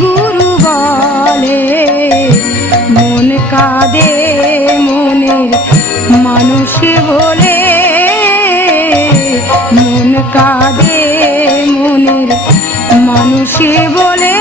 গুরু বলে মন কাঁদে মনের মানুষ বলে, মন কাঁদে মনের মানুষ বলে।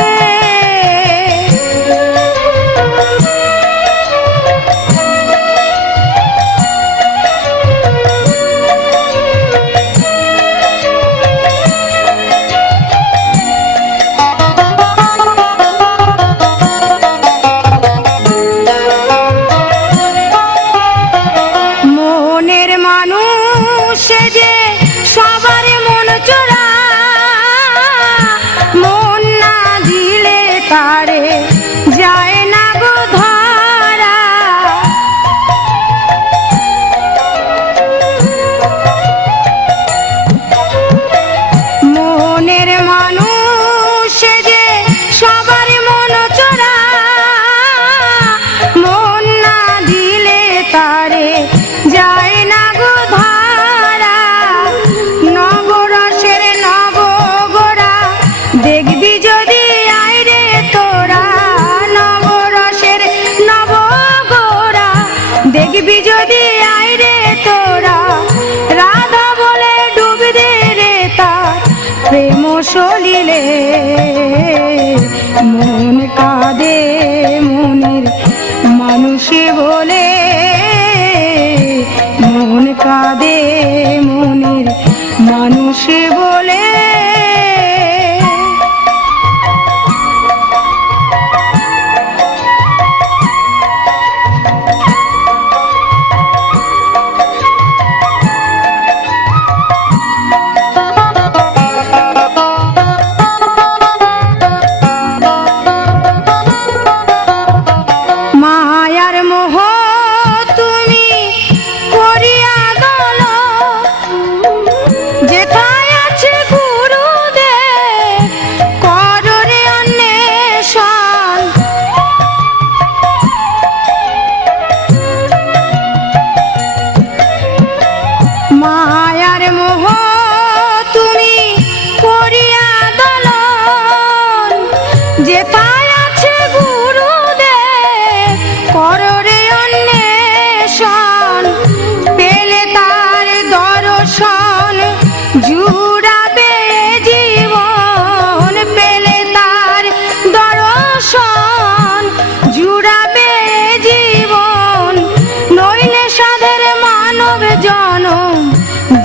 দেখবি যদি আইরে তোরা, রাধা বলে ডুব দে রে তার প্রেম সলিলে। মন কাঁদে মনের মানুষ বলে, মন কাঁদে মনের মানুষ বলে।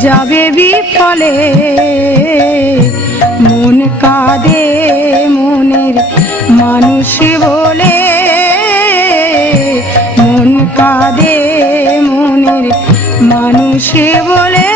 যাবে বিফলে, মন কাঁদে মনের মানুষ বলে, মন কাঁদে মনের মানুষ বলে।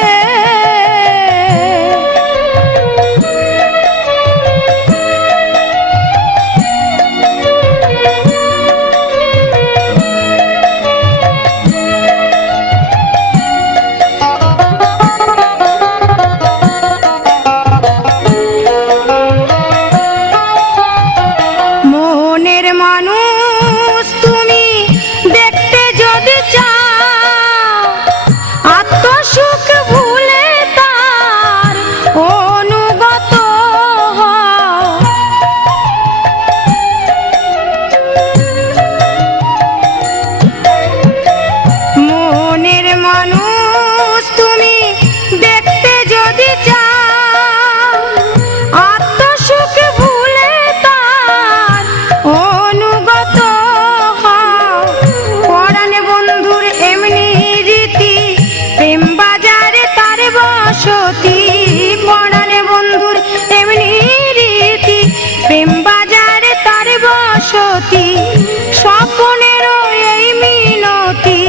স্বপনেরও এই মিনতি,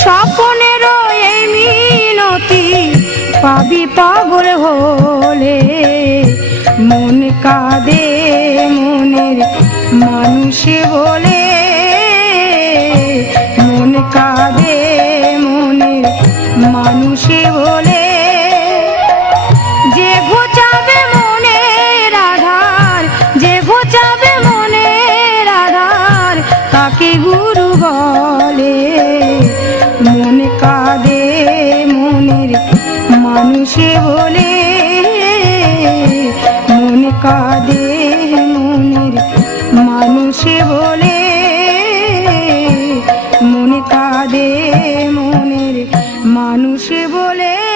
স্বপনেরও এই মিনতি পাবি পাগল হলে। মন কাঁদে মনের মানুষ বলে, মন কাঁদে মনের মানুষ বলে। যে ঘোচাবে মনের আধার, যে ঘোচাবে মনের আধার তাকে গুরু বলে। মন কাঁদে মনের মানুষ বলে, মন কাঁদে মনের মনের মানুষে বলে